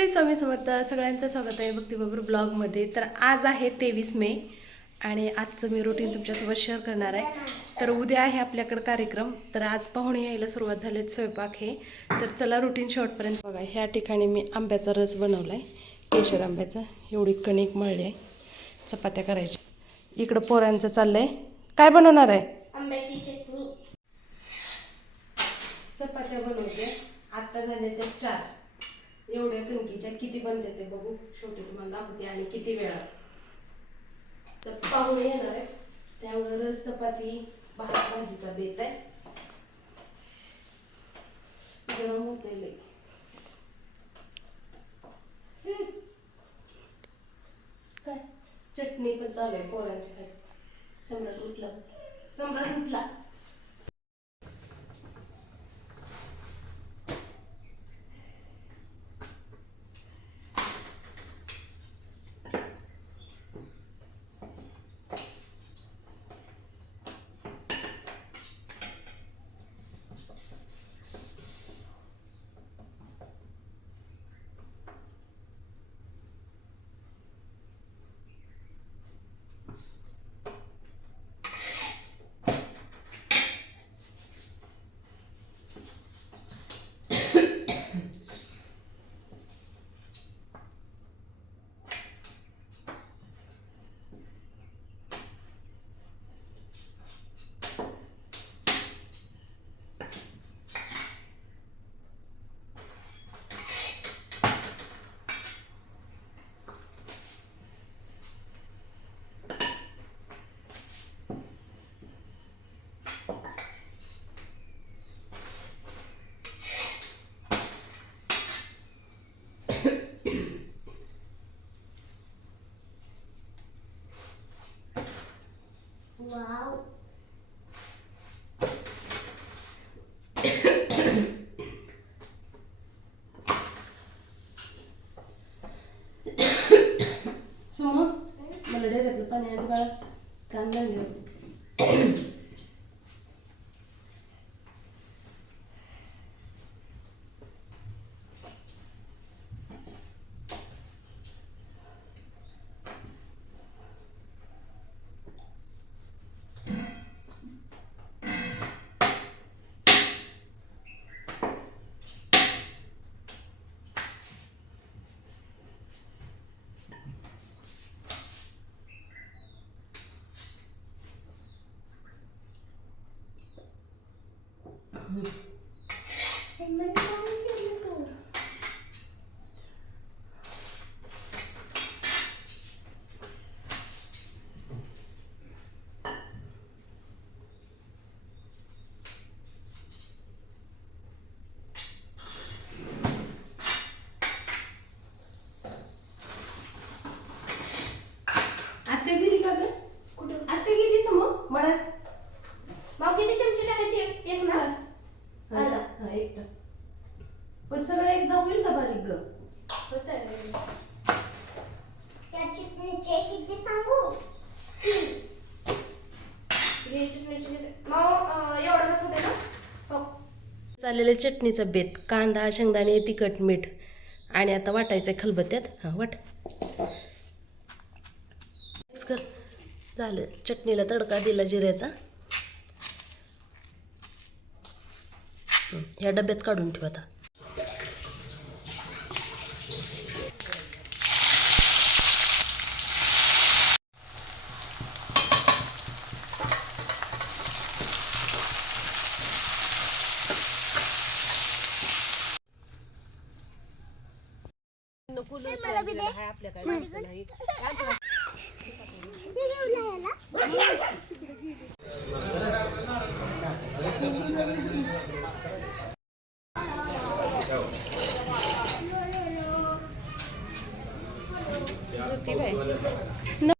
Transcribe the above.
श्री स्वामी समर्थ सगळ्यांचं स्वागत आहे भक्तीबाबर ब्लॉगमध्ये. तर आज आहे तेवीस मे आणि आजचं मी रुटीन तुमच्यासोबत शेअर करणार आहे. तर उद्या आहे आपल्याकडे कार्यक्रम. तर आज पाहुणे यायला सुरुवात झाली स्वयंपाक हे. तर चला रुटीन शेवटपर्यंत बघा. ह्या ठिकाणी मी आंब्याचा रस बनवला आहे केशर आंब्याचा. एवढी कणिक मळली आहे. चपात्या करायच्या. इकडं पोरांचं चाललं आहे काय बनवणार आहे? आंब्याची चटणी. चपात्या बनवते. आत्ता झाले ते चार. एवढ्या कणकीच्या किती बनते ते बघू. शेवटी तुम्हाला दाखवते आणि किती वेळा. तर पाहुणे येणार आहे. त्यामुळे रस चपाती भात भाजीचा बेत आहे. गरम होते लई. काय? चटणी पण चालू आहे पोरांची. काय सम्राट उठला. सम्राट उठला. डेऱ्यातलं पाणी आणि Nick बारीक ग चटणीचे किती सांगू? हे चटणीचे किती? माव अं, एवढं बस होते ना? हो. चाललेलं चटणीचा बेत कांदा शेंगदाणे तिखट मीठ आणि आता वाटायचं खलबत्त्यात. हां वाट. मिक्स कर. झालं चटणीला तडका दिला जिऱ्याचा. ह्या डब्यात काढून ठेव आता. बी दे. आपल्या काय नाही. ठीक आहे